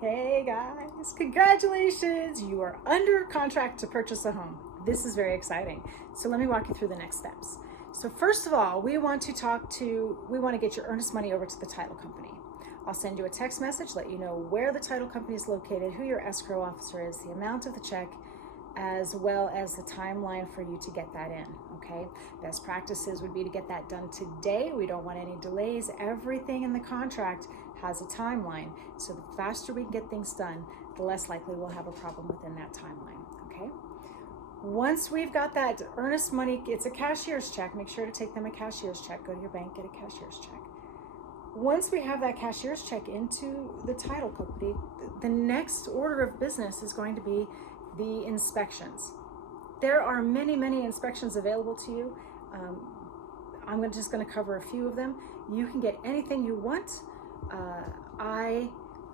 Hey guys, congratulations! You are under contract to purchase a home. This is very exciting. So let me walk you through the next steps. So first of all, we want to get your earnest money over to the title company. I'll send you a text message, let you know where the title company is located, who your escrow officer is, the amount of the check, as well as the timeline for you to get that in, okay? Best practices would be to get that done today. We don't want any delays. Everything in the contract has a timeline. So the faster we can get things done, the less likely we'll have a problem within that timeline, okay? Once we've got that earnest money, it's a cashier's check. Make sure to take them a cashier's check. Go to your bank, get a cashier's check. Once we have that cashier's check into the title company, the next order of business is going to be the inspections. There are many, many inspections available to you. I'm just going to cover a few of them. You can get anything you want.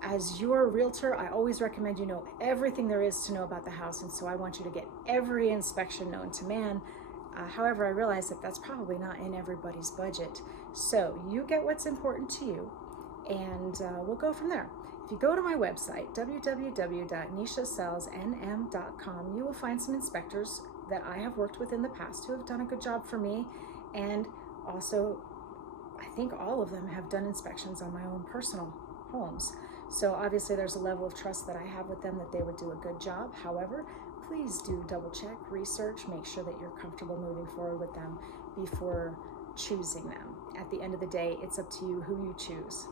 As your realtor, I always recommend you know everything there is to know about the house, and so I want you to get every inspection known to man. However, I realize that that's probably not in everybody's budget. So you get what's important to you, and we'll go from there. If you go to my website, www.nishasellsnm.com, you will find some inspectors that I have worked with in the past who have done a good job for me, and also I think all of them have done inspections on my own personal homes. So obviously there's a level of trust that I have with them that they would do a good job. However, please do double check, research, make sure that you're comfortable moving forward with them before choosing them. At the end of the day, it's up to you who you choose,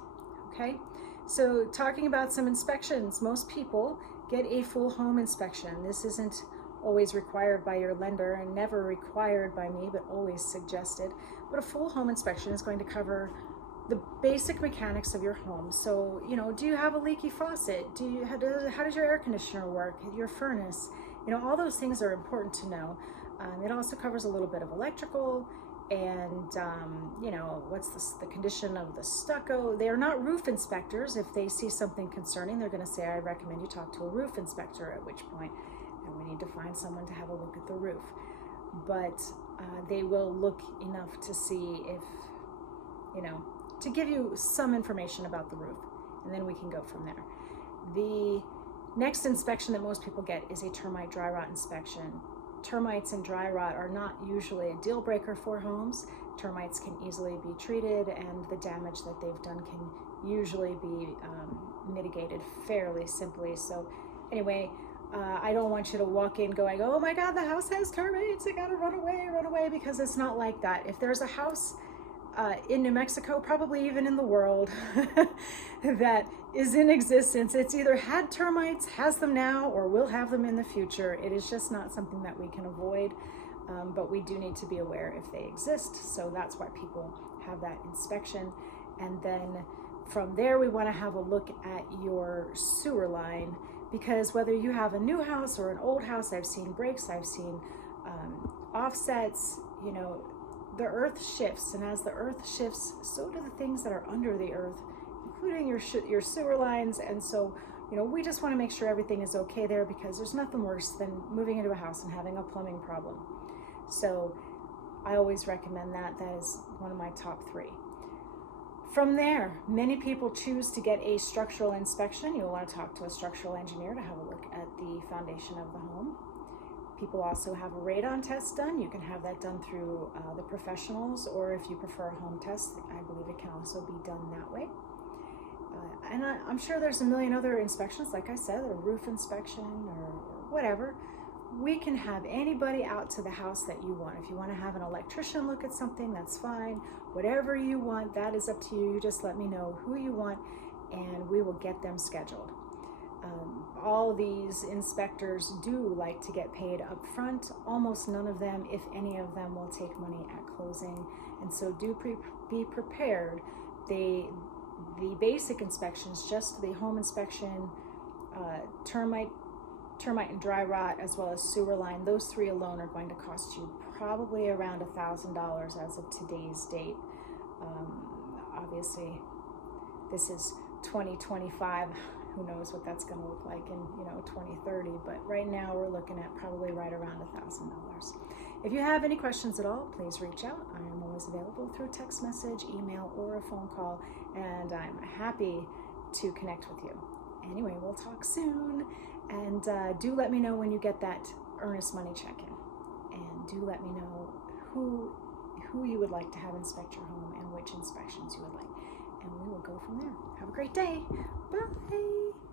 okay? So talking about some inspections, most people get a full home inspection. This isn't always required by your lender and never required by me, but always suggested. But a full home inspection is going to cover the basic mechanics of your home. So, you know, do you have a leaky faucet? How does your air conditioner work? Your furnace? You know, all those things are important to know. It also covers a little bit of electrical and, you know, what's the condition of the stucco. They are not roof inspectors. If they see something concerning, they're going to say, I recommend you talk to a roof inspector, at which point, and we need to find someone to have a look at the roof. But they will look enough to see if, you know, to give you some information about the roof, and then we can go from there. The next inspection that most people get is a termite dry rot inspection. Termites and dry rot are not usually a deal breaker for homes. Termites can easily be treated, and the damage that they've done can usually be mitigated fairly simply. So anyway, I don't want you to walk in going, oh my God, the house has termites, I gotta run away, because it's not like that. If there's a house in New Mexico, probably even in the world, that is in existence, it's either had termites, has them now, or will have them in the future. It is just not something that we can avoid, but we do need to be aware if they exist. So that's why people have that inspection. And then from there, we want to have a look at your sewer line, because whether you have a new house or an old house, I've seen breaks, I've seen offsets, you know, the earth shifts, and as the earth shifts, so do the things that are under the earth, including your sewer lines. And so, you know, we just want to make sure everything is okay there, because there's nothing worse than moving into a house and having a plumbing problem. So I always recommend that. That is one of my top 3. From there, many people choose to get a structural inspection. You'll want to talk to a structural engineer to have a look at the foundation of the home. People also have a radon test done. You can have that done through the professionals, or if you prefer a home test, I believe it can also be done that way. And I'm sure there's a million other inspections, like I said, a roof inspection or whatever. We can have anybody out to the house that you want. If you want to have an electrician look at something, that's fine. Whatever you want, that is up to you. You just let me know who you want, and we will get them scheduled. All these inspectors do like to get paid up front. Almost none of them, if any of them, will take money at closing. And so do be prepared. The basic inspections, just the home inspection, termite and dry rot, as well as sewer line, those 3 alone are going to cost you probably around $1,000 as of today's date. Obviously, this is 2025. Who knows what that's going to look like in 2030, but right now we're looking at probably right around $1,000. If you have any questions at all, please reach out. I am always available through text message, email, or a phone call, and I'm happy to connect with you. Anyway, we'll talk soon. And do let me know when you get that earnest money check-in. And do let me know who you would like to have inspect your home and which inspections you would like. And we will go from there. Have a great day. Bye.